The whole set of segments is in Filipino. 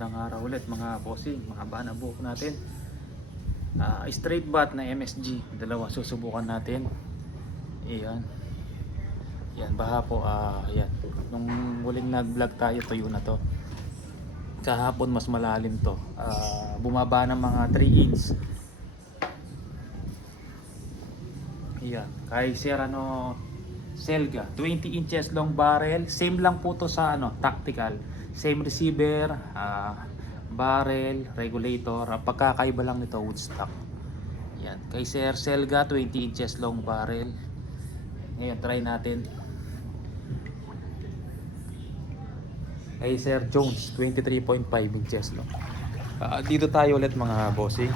Magandang araw ulit mga bossing, mga bana buhok natin. Straight bat na MSG, dalawa susubukan natin. Ayan. Yan, baha po. Yan. Nung huling nag-vlog tayo, tuyo na to. Kahapon mas malalim to. Bumaba ng mga 3 inch. Ayan. Kay Serrano Selga, 20 inches long barrel. Same lang po to sa tactical. Same receiver, barrel, regulator. Ang pagkakaiba lang nito, wood stock. Yan. Kay Sir Selga, 20 inches long barrel. Ngayon, try natin. Kay Sir Jones, 23.5 inches long. Dito tayo ulit mga bossing.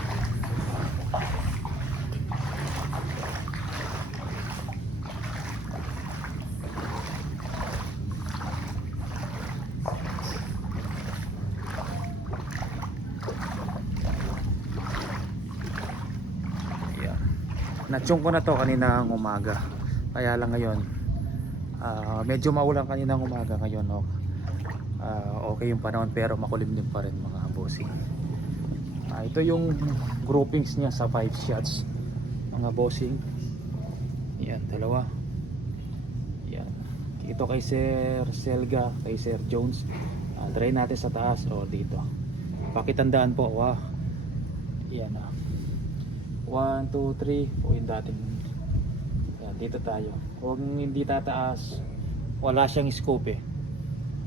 Natsyong ko na to kaninang umaga. Kaya lang ngayon medyo maulan kaninang umaga. Ngayon okay yung panahon, pero makulimlim pa rin mga bossing. Ito yung groupings niya sa 5 shots mga bossing. Yan, dalawa. Yan. Ito kay Sir Selga, kay Sir Jones. Try natin sa taas o dito. Pakitandaan po. Yan 1, 2, 3 o yung dating. Yan, dito tayo. Huwag hindi tataas, wala siyang scope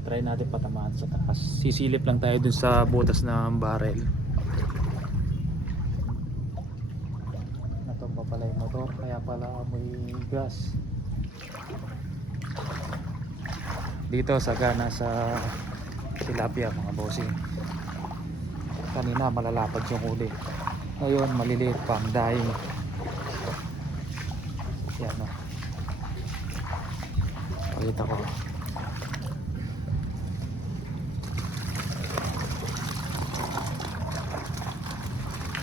Try natin patamaan sa taas. Sisilip lang tayo dun sa butas ng barrel. Natomba pala yung motor, kaya pala may gas. Dito sagana sa tilapia mga bossing. Kanina malalapad yung huli, ngayon maliliit pa ang daing. Yan pakita ko.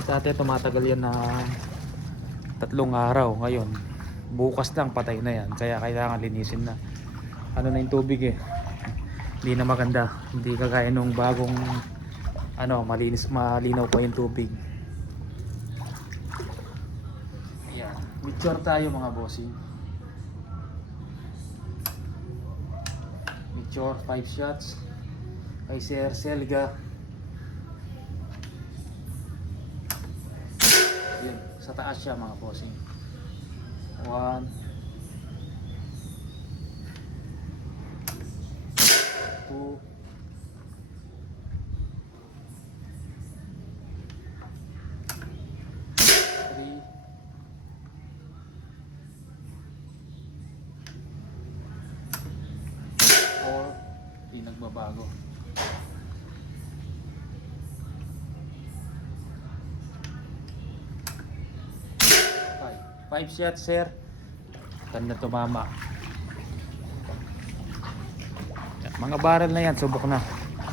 Dati tumatagal yan na 3 araw. Ngayon bukas lang patay na yan, kaya kailangan linisin na. Na yung tubig hindi na maganda, hindi kagaya nung bagong malinis, malinaw pa yung tubig. Picture tayo mga bossing. Picture 5 shots kay Sir Selga. Yan, sa taas siya mga bossing. 1, 2, 3, 4. Di nagbabago. 5 shots sir. Ganda tumama. Mga barrel na yan, subok na.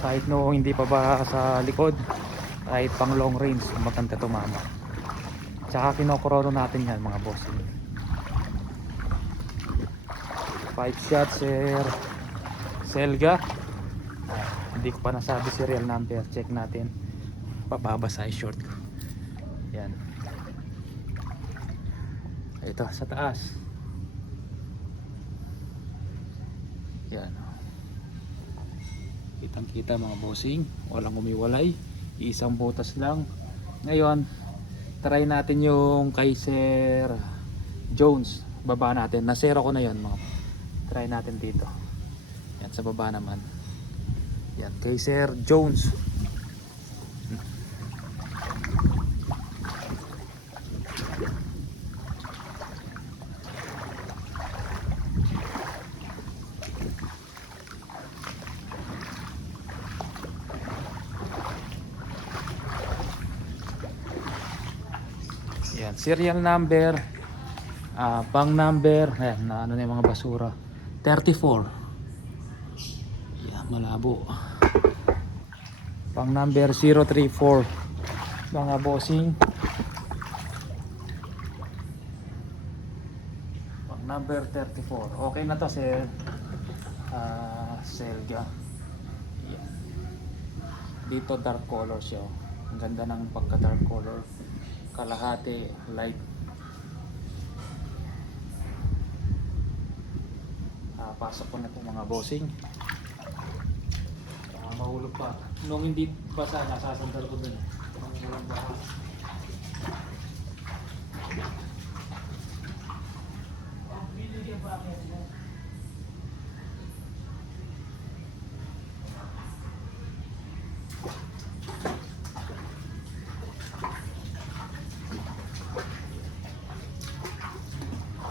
Kahit no hindi pa ba sa likod, kahit pang long range, maganda tumama. Tsaka kinokorono natin yan mga boss. 5 shots sir Selga. Hindi ko pa nasabi serial number, check natin. Papabasa yung short ko. Yan. Ito sa taas. Yan. Kitang kita mga bossing, walang umiwalay, isang butas lang. Ngayon try natin yung kay Sir Jones. Baba natin, nasero ko na yan mga. Try natin dito. Yan sa baba naman. Yan kay Sir Jones. Yan, serial number, pang number, ayan, na yung mga basura. 34. Yan, malabo. Pang number 034. Mga bossing. Pang number 34. Okay na to, Sir Selga. Yan. Dito dark color siya. Oh. Ang ganda ng pagka dark color. Kalahati light. Pasok ko na po mga bossing. Mahulog pa. Nung hindi pa sana, sasandal ko dun. Walang baha.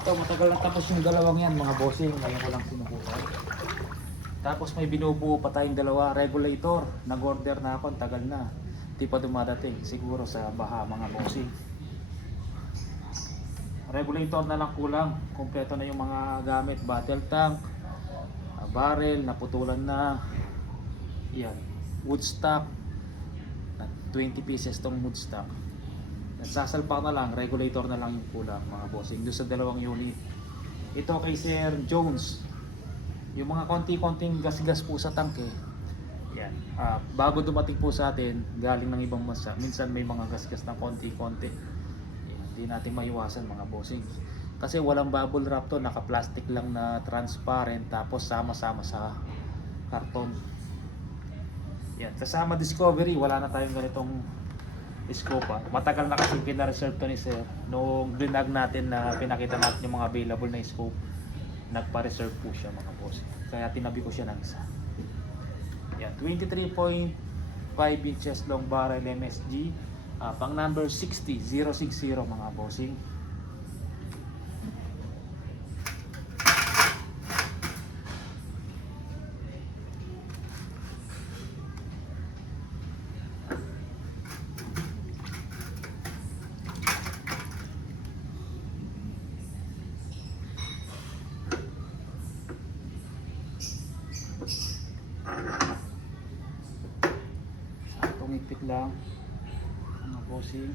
Ito, matagal na tapos yung dalawang yan mga bossing. Ngayon ko lang sinubukan. Tapos may binubuo pa tayong dalawa regulator. Nag-order na ako, tagal na. Di pa dumadating. Siguro sa baha mga bossing. Regulator na lang kulang. Kompleto na yung mga gamit. Battle tank, barrel, naputulan na. Yan. Wood stock. 20 pieces tong wood stock. Sasalpak na lang, regulator na lang yung kulang mga bossing. Doon sa dalawang unit. Ito kay Sir Jones. Yung mga konti-konting gas-gas po sa tanke. Yan. Bago dumating po sa atin, galing ng ibang bansa. Minsan may mga gas-gas na konti-konti. Hindi natin maiwasan mga bossing. Kasi walang bubble wrap to, naka-plastic lang na transparent tapos sama-sama sa karton. Yan. Kasama Discovery, wala na tayong ganitong scope. Matagal na kasi pina-reserve to ni Sir. Nung vlog natin na pinakita natin yung mga available na scope, nagpa-reserve po siya mga boss. Kaya tinabi ko siya ng isa. Yan, 23.5 inches long barrel MSG. Pang number 60060 mga bossing. Ipit lang mga bossing.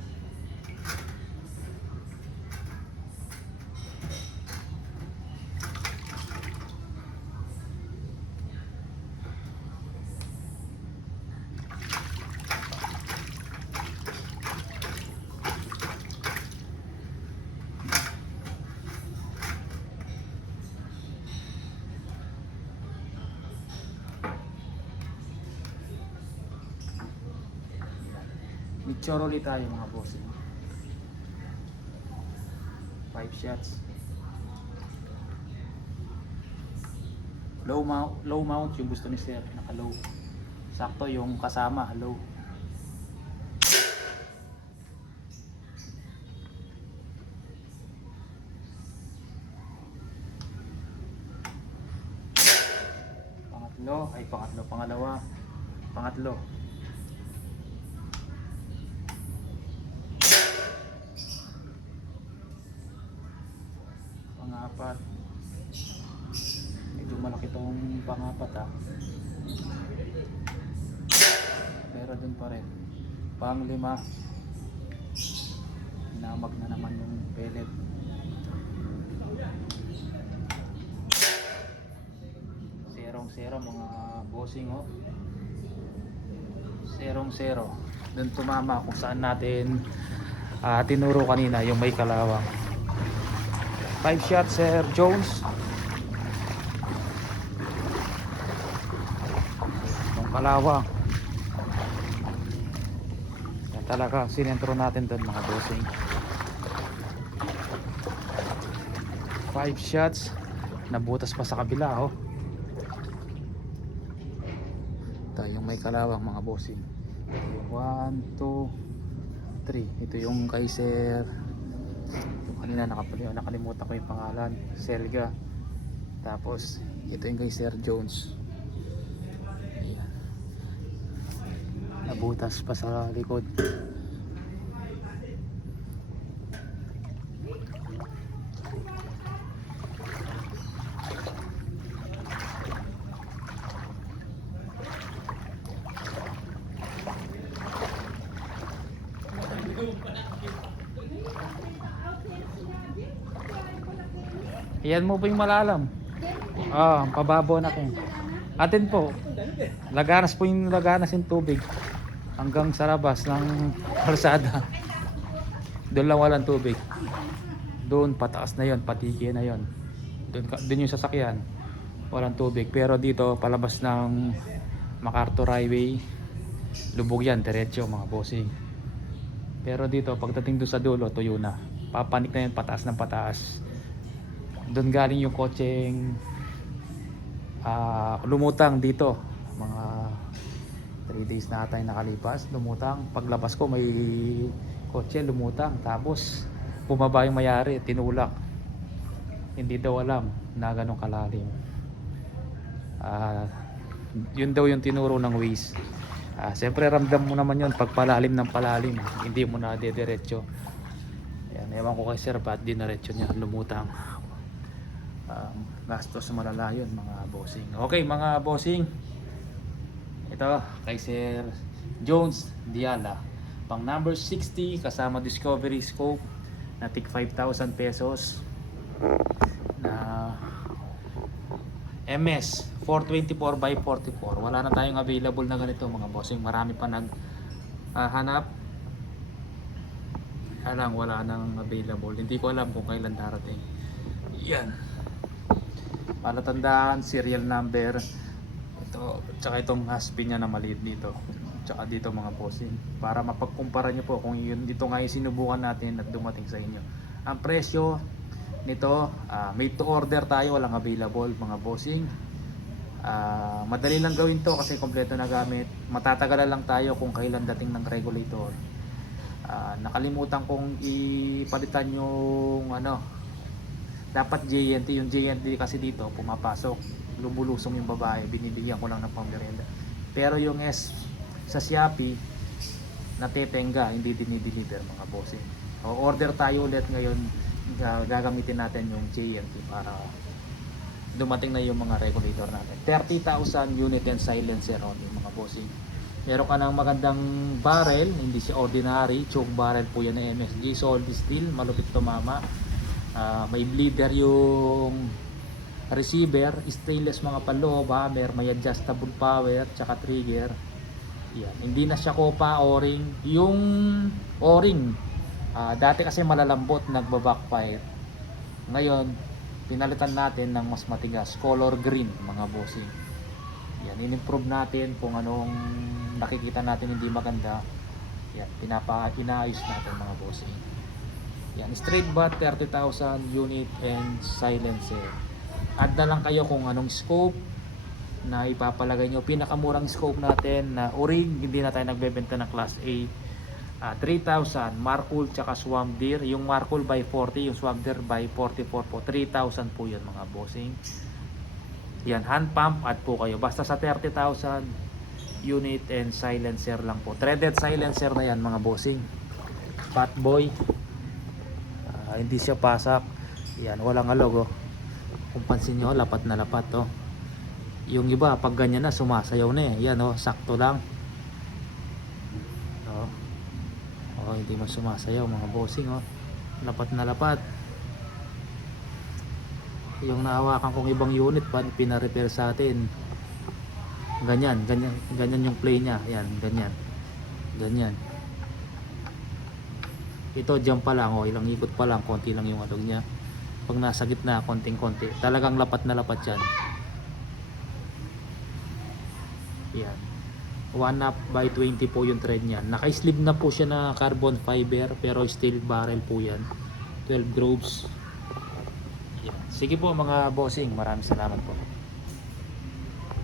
Nitsura ulit tayo mga bossing. 5 shots. Low mount yung gusto ni Sir, naka low. Sakto yung kasama, low. Pangatlo. Pangapat. Medyo malaki tong pangapat pero dun pa rin. Panglima. Hinamag na naman yung pellet. Serong-sero mga bossing Serong-sero. Dun tumama kung saan natin tinuro kanina yung may kalawang. 5 shots Sir Jones. Yung kalawang. Yan talaga sinentro natin dun mga bossing. 5 shots. Nabutas pa sa kabila yung may kalawang mga bossing. 1, 2, 3. Ito yung kay Sir, yung kanina nakalimutan ko yung pangalan, Selga. Tapos ito yung kay Sir Jones. Ayan. Nabutas pa sa likod. Iyan mo po yung malalam. Pababaw na kayo. Atin po. Laganas po yung tubig. hanggang sa labas ng kalsada. Doon lang walang tubig. Doon pataas na yon, patiki na yon. Doon yung sasakyan, walang tubig. Pero dito palabas ng MacArthur Highway, lubog yan, diretso mga bossing. Pero dito pagdating doon sa dulo, tuyo na. Papanik na yan, pataas ng pataas. Doon galing yung kotseng lumutang dito. Mga 3 days na tayo nakalipas, lumutang. Paglabas ko may kotse lumutang. Tapos bumaba yung mayari, tinulak. Hindi daw alam na ganun kalalim. Yun daw yung tinuro ng Waze. Siyempre ramdam mo naman yun pag palalim ng palalim, hindi mo na dediretso. Yan, ewan ko kay sir ba't dinaretso niya, lumutang. Gastos malala yun mga bossing. Okay mga bossing, ito kay Sir Jones Diala, pang number 60 kasama Discovery Scope na tig 5,000 pesos na MS 424x44. Wala na tayong available na ganito mga bossing. Marami pa nag hanap. Wala nang available. Hindi ko alam kung kailan darating. Yan. Palatandaan, serial number. Ito, tsaka itong hasbi niya na maliit dito. Tsaka dito mga bossing. Para mapagkumpara nyo po kung yun dito nga yung sinubukan natin at dumating sa inyo. Ang presyo nito, made to order tayo, walang available mga bossing. Madali lang gawin to kasi kompleto na gamit. Matatagalan lang tayo kung kailan dating ng regulator. Nakalimutan kong ipalitan yung dapat JNT. Yung JNT kasi dito pumapasok, lumulusong yung babae, binibigyan ko lang ng pamerienda. Pero yung S sa Shopee natetenga, hindi dinideliver mga bossing. Order tayo ulit ngayon, gagamitin natin yung JNT para dumating na yung mga regulator natin. 30,000 unit and silencer only mga bossing. Meron ka ng magandang barrel, hindi siya ordinary, choke barrel po yan ng MSG, solid steel, malupit tumama. May bleeder yung receiver, stainless mga paloob, hammer, may adjustable power, tsaka trigger. Yan. Hindi na siya kopa, o-ring. Yung o-ring, dati kasi malalambot, nagba-backfire. Ngayon, pinalitan natin ng mas matigas, color green mga bossing. Yan, in-improve natin kung anong nakikita natin hindi maganda. Yan, inaayos natin mga bossing. Yan, straight bat 30,000 unit and silencer. Add na lang kayo kung anong scope na ipapalagay nyo. Pinakamurang scope natin na o-ring, hindi na tayo nagbebenta ng class A. 3,000 Markul tsaka Swamp Deer. Yung Markul by 40, yung Swamp Deer by 44 po. 3,000 po yun mga bossing. Yan, hand pump add po kayo. Basta sa 30,000 unit and silencer lang po. Threaded silencer na yan mga bossing. Fatboy. Hindi siya pasak. Yan, walang alog. Kung pansin nyo, lapat na lapat. Yung iba, pag ganyan na, sumasayaw na eh. Yan, sakto lang. Hindi man sumasayaw mga bossing. Lapat na lapat. Yung nahawakan kong ibang unit pa, pina-repair sa atin. Ganyan yung play niya. Yan, ganyan. Ito dyan pa lang, ilang ikot pa lang, konti lang yung alog niya. Pag nasa gitna, konting-konti. Talagang lapat na lapat yan. Yan. 1/20 po yung thread niya. Naka-sleeve na po siya na carbon fiber, pero steel barrel po yan. 12 grooves. Yan. Sige po mga bossing, maraming salamat po.